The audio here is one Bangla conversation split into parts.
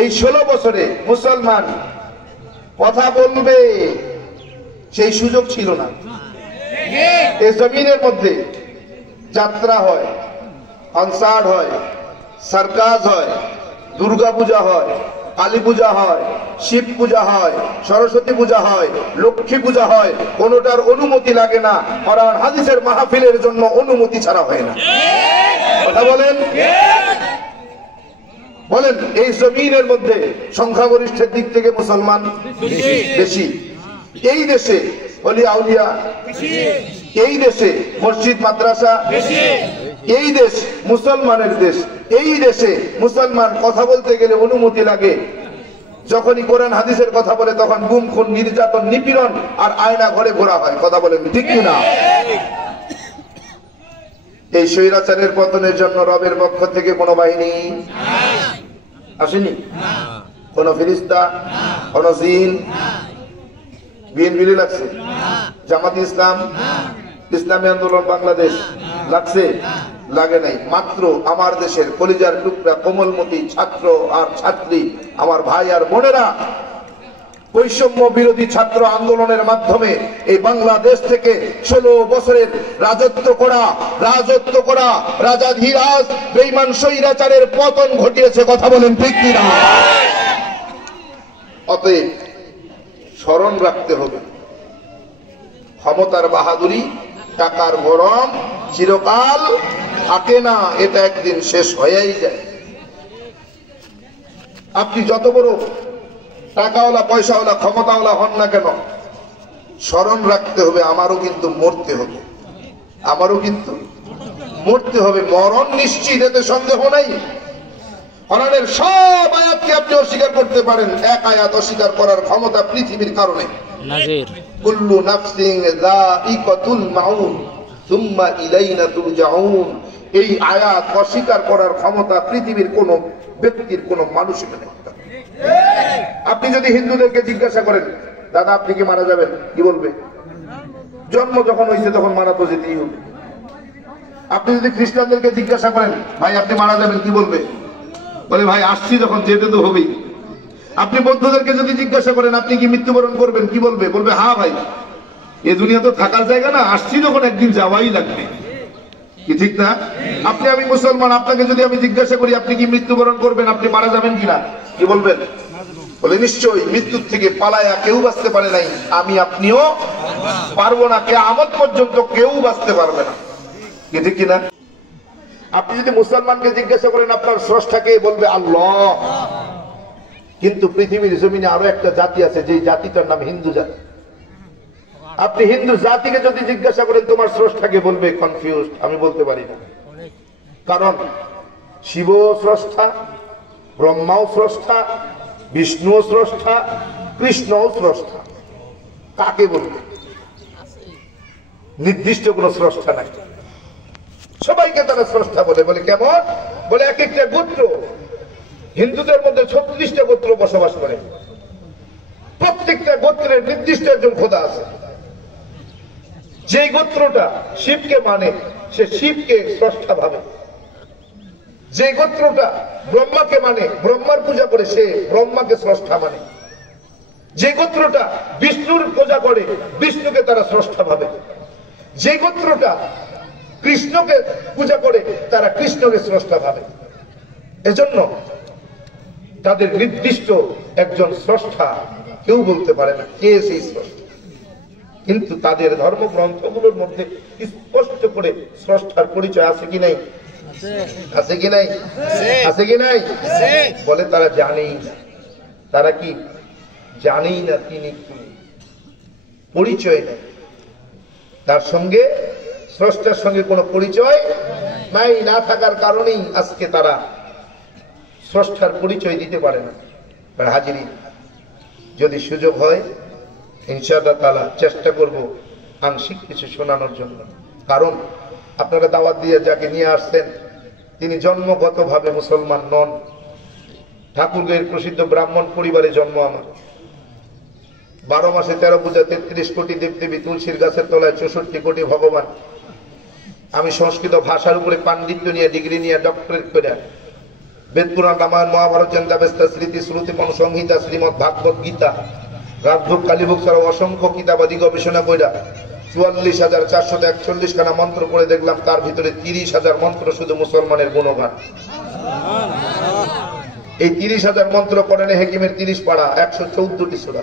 এই 16 বছরে মুসলমান কথা বলবে সেই সুযোগ ছিল না। এই জমিনের মধ্যে যাত্রা হয়, কনসার্ট হয়, সার্কাস হয়, দুর্গা পূজা হয়, কালী পূজা হয়, শিব পূজা হয়, সরস্বতী পূজা হয়, লক্ষ্মী পূজা হয়, কোনোটার অনুমতি লাগে না। কোরআন হাদিসের মাহফিলের জন্য অনুমতি ছাড়া হয় না। কথা বলেন বলেন। এই জমিনের মধ্যে সংখ্যাগরিষ্ঠের দিক থেকে মুসলমান বেশি। এই দেশে ওলি আউলিয়া, এই দেশে মসজিদ মাদ্রাসা, এই দেশ মুসলমানের দেশ। এই দেশে মুসলমান কথা বলতে গেলে অনুমতি লাগে। যখনই কোরআন হাদিসের কথা বলে তখন গুম খুন নির্যাতন নিপীড়ন আর আয়না ঘরে ঘোরা হয়। কথা বলেন ঠিক কিনা? এই স্বৈরাচারের পতনের জন্য রবের পক্ষ থেকে কোন বাহিনী আসেনি, কোন ফেরেশতা, কোন জিন। বিএনপি লাগছে, জামাত ইসলাম, ইসলামী আন্দোলন বাংলাদেশ লাগছে, লাগে নাই। মাত্র আমার দেশের কলিজার টুকরা কোমলমতি ছাত্র আর ছাত্রী, আমার ভাই আর বোনেরা বৈষম্য বিরোধী ছাত্র আন্দোলনের মাধ্যমে এই বাংলাদেশ থেকে 16 বছরের রাজত্ব করা রাজাধিরাজ বেঈমান স্বৈরাচারের পতন ঘটিয়েছে। কথা বলেন ঠিক কিনা? অতএব স্মরণ রাখতে হবে, ক্ষমতার বাহাদুরি, টাকার গরম চিরকাল থাকে না, এটা একদিন শেষ হয়েই যায়। আপনি যত বড় টাকাওয়ালা, পয়সাওয়ালা, ক্ষমতাওয়ালা হন না কেন, স্মরণ রাখতে হবে আমারও কিন্তু মরতে হবে, আমারও কিন্তু মরতে হবে। মরণ নিশ্চিত, এতে সন্দেহ নাই। কোরআনের সব আয়াতকে আপনি অস্বীকার করতে পারেন, এক আয়াত অস্বীকার করার ক্ষমতা পৃথিবীর কারণে নাযির। কুল্লু নাফসিন যায়িকাতুল মাউত সুম্মা ইলাইনা তুরজাউন। এই আয়াত অস্বীকার করার ক্ষমতা পৃথিবীর কোন ব্যক্তির, কোন মানুষের নেই। আপনি যদি হিন্দুদেরকে জিজ্ঞাসা করেন, দাদা আপনি কি মারা যাবেন, কি বলবে? জন্ম যখন হয়েছে তখন মারা তো যেতেই হবে। আপনি যদি খ্রিস্টানদেরকে জিজ্ঞাসা করেন, ভাই আপনি মারা যাবেন, কি বলবে? বলে ভাই আসছি যখন যেতে তো হবেই। আপনি বৌদ্ধদেরকে যদি জিজ্ঞাসা করেন আপনি কি মৃত্যুবরণ করবেন, কি বলবে? বলবে হ্যাঁ ভাই, এ দুনিয়া তো থাকার জায়গা না, আসছি যখন একদিন যাওয়াই লাগবে। কি ঠিক না? আপনি, আমি মুসলমান, আপনাকে যদি আমি জিজ্ঞাসা করি আপনি কি মৃত্যুবরণ করবেন, আপনি মারা যাবেন কিনা, কি বলবেন? বলে নিশ্চয়ই, মৃত্যুর থেকে পালায়া কেউ বাঁচতে পারে নাই, আমি আপনিও পারবো না, কিয়ামত পর্যন্ত কেউ বাঁচতে পারবে না। কি ঠিক কিনা? আপনি যদি মুসলমানকে জিজ্ঞাসা করেন আপনার স্রষ্টাকে, বলবে আল্লাহ। কিন্তু পৃথিবীর জমিনে আরো একটা জাতি আছে, যে জাতিটার নাম হিন্দু জাতি। আপনি হিন্দু জাতিকে যদি জিজ্ঞাসা করেন তোমার স্রষ্টাকে, বলবে কনফিউজড, আমি বলতে পারি না। কারণ শিব স্রষ্টা, ব্রহ্মাও স্রষ্টা, বিষ্ণু স্রষ্টা, কৃষ্ণও স্রষ্টা। কাকে বলবে? নির্দিষ্ট কোন স্রষ্টা নাই, সবাইকে তারা স্রষ্টা বলে। বলে কেমন? বলে এক একটা গোত্র, হিন্দুদের মধ্যে 36টা গোত্র বসবাস করে, প্রত্যেকটা গোত্রের নির্দিষ্ট একজন খোদা আছে। যে গোত্রটা শিবকে মানে সে শিবকে স্রষ্টা ভাবে, যে গোত্রটা ব্রহ্মাকে মানে, ব্রহ্মার পূজা করে, সে ব্রহ্মাকে স্রষ্টা মানে। যে গোত্রটা বিষ্ণুর পূজা করে, বিষ্ণুকে তারা স্রষ্টা ভাবে। যে গোত্রটা কৃষ্ণকে পূজা করে, তারা কৃষ্ণকে স্রষ্টা ভাবে। এজন্য তাদের নির্দিষ্ট একজন স্রষ্টা কেউ বলতে পারে না কে সেই স্রষ্টা। কিন্তু তাদের ধর্মগ্রন্থগুলোর মধ্যে স্পষ্ট করে স্রষ্টার পরিচয় আছে কি নাই? আছে কি নাই? আছে কি নাই? বলে তারা জানেই না। তারা কি জানেই না তিনি কি, পরিচয় নেই তার সঙ্গে, স্রষ্টার সঙ্গে কোনো পরিচয় নাই। না থাকার কারণেই আজকে তারা স্রষ্টার পরিচয় দিতে পারে না। হাজিরি, যদি সুযোগ হয় ইনশাআল্লাহ তাআলা চেষ্টা করব আংশিক কিছু শোনানোর জন্য। কারণ আপনারা দাওয়াত দিয়ে যাকে নিয়ে আসছেন তিনি জন্মগতভাবে মুসলমান নন। ঠাকুরগাঁয়ের প্রসিদ্ধ ব্রাহ্মণ পরিবারে জন্ম আমার। 12 মাসে 13 পূজা, 33 কোটি দেবদেবী, তুলসীর গাছের তলায় 64 কোটি ভগবান। আমি সংস্কৃত ভাষার উপরে পাণ্ডিত্য নিয়ে, ডিগ্রি নিয়ে, ডক্টরেট করে বেদ পুরাণ রামায়ণ মহাভারত জেন্দাবেস্তা স্মৃতি শ্রুতি সংহিতা শ্রীমদ্ ভাগবত গীতা রাজভোগ কালীভোগ ছাড়াও অসংখ্য কিতাবাদি গবেষণা কইরা 44,441 খানা মন্ত্র পড়ে দেখলাম তার ভিতরে 30,000 মন্ত্র শুধু মুসলমানের গুণগান। এই 30,000 মন্ত্র কোরআনে হাকিমের 30 পারা 114টি সূরা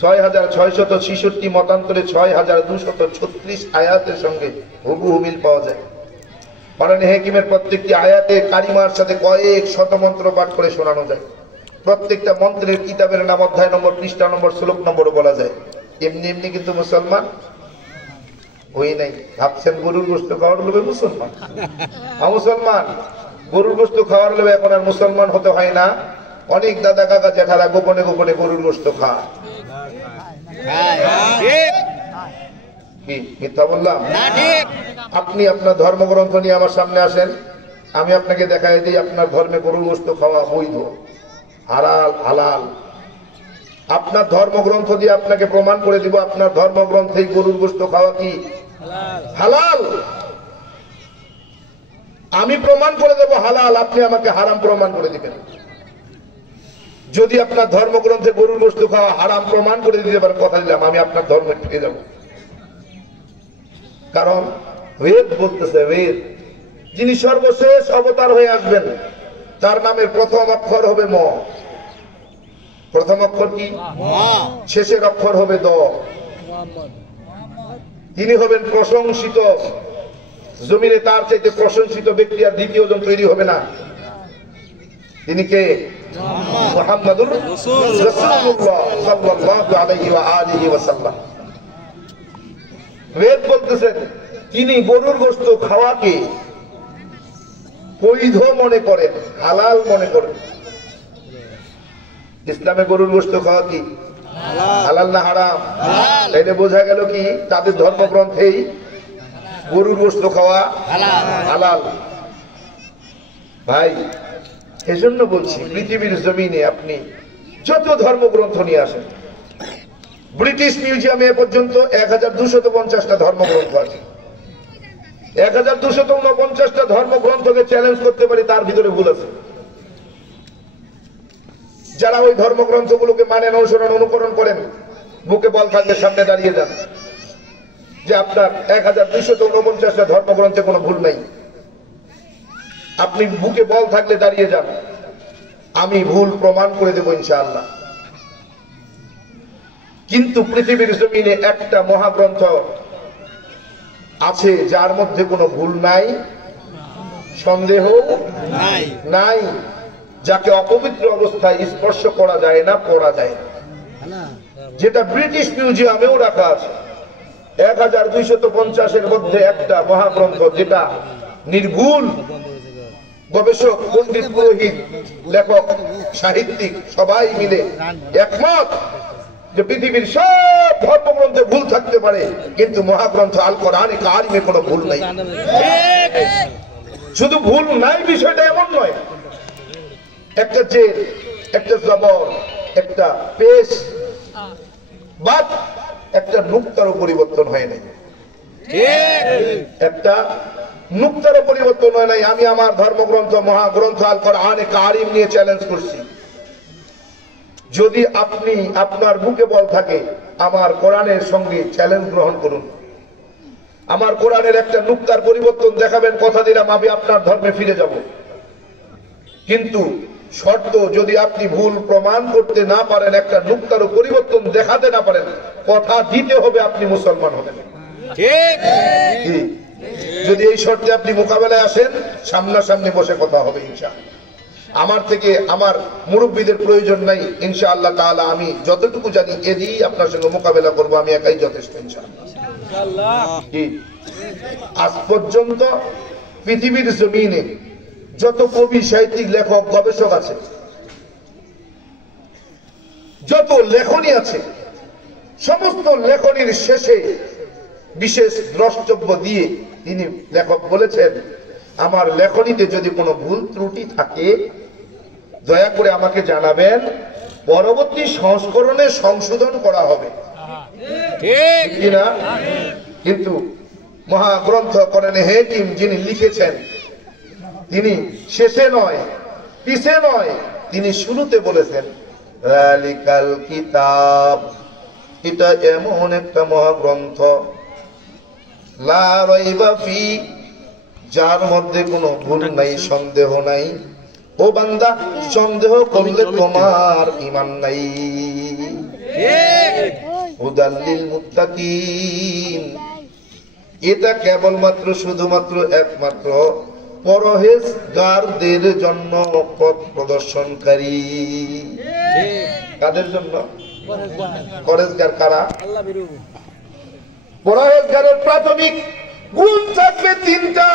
6,666 মতান্তরে 6,236 আয়াতের সঙ্গে হুবহু মিল পাওয়া যায়। কোরআনে হাকিমের প্রত্যেকটি আয়াতে কারিমার সাথে কয়েক শত মন্ত্র পাঠ করে শোনানো যায়। প্রত্যেকটা মন্ত্রের কিতাবের নাম, অধ্যায় নম্বর, পৃষ্ঠা নম্বর, শ্লোক নম্বরও বলা যায়। এমনি এমনি কিন্তু মুসলমান হই নাই। ভাবছেন গরুর গোশত খাওয়ার লোভে মুসলমান? মুসলমান গরুর গোশত খাওয়ার লোভে এখন আর মুসলমান হতে হয় না। অনেক দাদা কাকা জেঠারা গোপনে গোপনে গরুর গোশত খায়। কি মিথ্যা বললাম? আপনি আপনার ধর্মগ্রন্থ নিয়ে আমার সামনে আসেন, আমি আপনাকে দেখাই দিই আপনার ধর্মে গরুর গোশত খাওয়া বৈধ, হালাল, হালাল। আপনার ধর্মগ্রন্থ দিয়ে আপনাকে প্রমাণ করে দিব আপনার ধর্মগ্রন্থে গরুর গোশত খাওয়া কি হালাল। আমি প্রমাণ করে দেব হালাল, আপনি আমাকে হারাম প্রমাণ করে দিবেন। যদি আপনার ধর্মগ্রন্থে গরুর গোশত খাওয়া হারাম প্রমাণ করে দিতে পারেন, কথা দিলাম আমি আপনার ধর্মে ফিরে যাব। কারণ বেদ বলতেছে, বেদ যিনি সর্বশেষ অবতার হয়ে আসবেন তার নামের প্রথম অক্ষর হবে ম। প্রথম অক্ষর কি? শেষের অক্ষর হবে দ। তিনি হবেন প্রশংসিত, জমিনে তার চাইতে প্রশংসিত ব্যক্তি আর দ্বিতীয় জন তৈরি হবে না। তিনি কে? মুহাম্মাদুর রাসূলুল্লাহ সাল্লাল্লাহু আলাইহি ওয়া আলিহি ওয়াসাল্লাম। বেদ বলতেছেন তিনি গরুর গোশত খাওয়াকে বৈধ মনে করেন, হালাল মনে করেন। ইসলামে গরুর গোশত খাওয়া কি হালাল না হারাম? তাইলে বোঝা গেল কি তাদের ধর্মগ্রন্থেই গরুর গোশত খাওয়া হালাল। ভাই এজন্য বলছি পৃথিবীর জমিনে আপনি যত ধর্মগ্রন্থ নিয়ে আসেন, ব্রিটিশ মিউজিয়ামে এ পর্যন্ত 1250টা ধর্মগ্রন্থ আছে। 1249টা ধর্মগ্রন্থকে চ্যালেঞ্জ করতে পারি তার ভিতরে ভুল আছে। যারা ওই ধর্মগ্রন্থগুলোকে মানেন, অনুসরণ, অনুকরণ করেন, বুকে বল থাকলে সামনে দাঁড়িয়ে যান যে আপনার 1249টা ধর্মগ্রন্থে কোনো ভুল নাই। আপনি বুকে বল থাকলে দাঁড়িয়ে যান, আমি ভুল প্রমাণ করে দেব ইনশাআল্লাহ। কিন্তু পৃথিবীর জমিনে একটা মহাগ্রন্থ আছে যার মধ্যে কোনো ভুল নাই, সন্দেহ নাই, যাকে অপবিত্র অবস্থায় স্পর্শ করা যায় না, পড়া যায় না, যেটা ব্রিটিশ মিউজিয়ামেও রাখা আছে। 1250-এর মধ্যে একটা মহাগ্রন্থ যেটা নির্ভুল, গবেষক, পণ্ডিত, পুরোহিত, লেখক, সাহিত্যিক সবাই মিলে একমত যে পৃথিবীর সব ধর্মগ্রন্থে ভুল থাকতে পারে কিন্তু মহাগ্রন্থ আল কোরআনে কারিমে কোনো ভুল নাই। শুধু ভুল নাই বিষয়টা এমন নয়, একটা জের, একটা জবর, একটা পেশ, বাদ, একটা নুক্তারও পরিবর্তন হয় নাই। একটা নুক্তারও পরিবর্তন হয় নাই। আমি আমার ধর্মগ্রন্থ মহাগ্রন্থ আল কোরআনে কারিম নিয়ে চ্যালেঞ্জ করছি। যদি আপনি আপনার বুকে বল থাকে আমার কোরআনের সঙ্গে চ্যালেঞ্জ গ্রহণ করুন, আমার কোরআনের একটা নুক্তার পরিবর্তন দেখাবেন, কথা দিলাম আমি আপনার ধর্মে ফিরে যাব। কিন্তু শর্ত, যদি আপনি ভুল প্রমাণ করতে না পারেন, একটা নুক্তারও পরিবর্তন দেখাতে না পারেন, কথা দিতে হবে আপনি মুসলমান হবেন। যদি এই শর্তে আপনি মোকাবেলায় আসেন, সামনাসামনি বসে কথা হবে ইনশাআল্লাহ। আমার থেকে আমার মুরব্বীদের প্রয়োজন নাই ইনশাআল্লাহ তাআলা। আমি যতটুকু জানি এ দিয়েই আপনার সঙ্গে মোকাবেলা করব, আমি একাই যথেষ্ট ইনশাআল্লাহ। আজ পর্যন্ত পৃথিবীর জমিনে যত কবি, সাহিত্যিক, লেখক, গবেষক আছে, যত লেখনী আছে, সমস্ত লেখনীর শেষে বিশেষ দ্রষ্টব্য দিয়ে তিনি লেখক বলেছেন, আমার লেখনীতে যদি কোনো ভুল ত্রুটি থাকে দয়া করে আমাকে জানাবেন, পরবর্তী সংস্করণে সংশোধন করা হবে। ঠিক কিনা? কিন্তু মহাগ্রন্থ কোরআনে হাকিম যিনি লিখেছেন তিনি শেষে নয় পিছে নয়, তিনি শুরুতে বলেছেন যালিকাল কিতাব, এটা এমন একটা মহাগ্রন্থ, লা রাইবা ফি, যার মধ্যে কোনো ভুল নাই, সন্দেহ নাই। ও বান্দা, সন্দেহ করলে তোমার ঈমান নাই। হুদাল লিল মুত্তাকিন, এটা কেবলমাত্র শুধুমাত্র একমাত্র পরহেজগারদের জন্য পথ প্রদর্শনকারী। কাদের জন্য? পরহেজগার কারা? পরহেজগারের প্রাথমিক গুণ থাকবে তিনটা।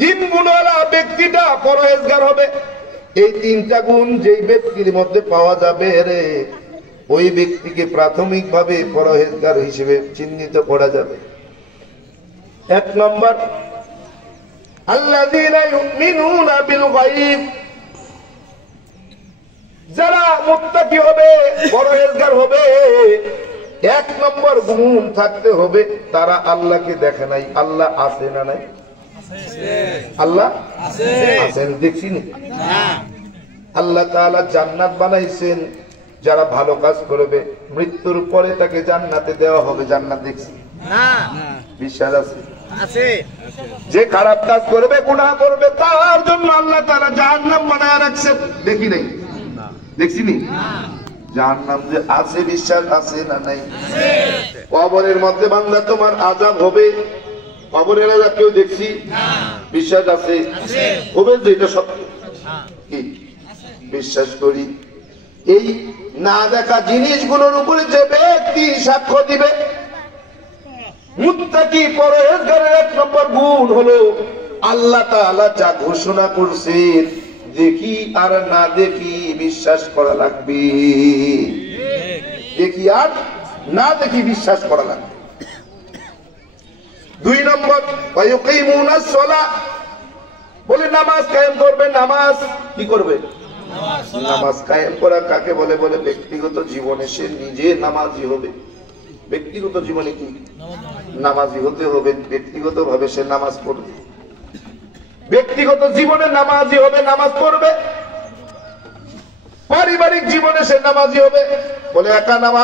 3 গুণওয়ালা ব্যক্তিটা পরহেজগার হবে। এই 3টা গুণ যেই ব্যক্তির মধ্যে পাওয়া যাবে রে, ওই ব্যক্তিকে প্রাথমিকভাবে পরহেজগার হিসেবে চিহ্নিত করা যাবে। 1 নম্বর, আল্লাযীনা ইউমিনুনা বিল গায়ব, যারা মুত্তাকি হবে, পরহেজগার হবে, 1 নম্বর গুণ থাকতে হবে তারা আল্লাহকে দেখে নাই। আল্লাহ আছে না নাই? আল্লাহ আছেন, দেখছি না? আল্লাহ তাআলা জান্নাত বানাইছেন, যারা ভালো কাজ করবে মৃত্যুর পরে তাকে জান্নাতে দেওয়া হবে। জান্নাত দেখছি না? বিশ্বাস আছে? যে খারাপ কাজ করবে, গুনাহ করবে, তার জন্য আল্লাহ তাআলা জাহান্নাম বানায় রাখছেন। দেখি নাই? দেখছি নি? জাহান্নাম যে আছে, বিশ্বাস আছে না নাই? কবরের মধ্যে বান্দা তোমার আযাব হবে, কবরের আযাব কেউ দেখছি? বিশ্বাস আছে? হবে যে এটা সত্য, কি বিশ্বাস করি। এই না দেখা জিনিসগুলোর উপরে যে ব্যক্তি সাক্ষ্য দিবে, মুত্তাকি পরহেজগারের 1 নম্বর গুণ হলো আল্লাহ তাআলা যা ঘোষণা করছেন, দেখি আর না দেখি বিশ্বাস করা লাগবে। দেখি আর না দেখি বিশ্বাস করা লাগবে। 2 নম্বর, ওয়ায়ুকিমুনাস সালাহ, বলে নামাজ কায়েম করবে। নামাজ কি করবে? নামাজ কায়েম করা কাকে বলে? বলে ব্যক্তিগত জীবনে সে নিজে নামাজি হবে। ব্যক্তিগত জীবনে কি নামাজি হতে হবে, ব্যক্তিগত ভাবে সে নামাজ পড়বে, ব্যক্তিগত জীবনে নামাজি হবে, নামাজ পড়বে। পারিবারিক জীবনে সে নামাজি হবে, বলে একা নামাজ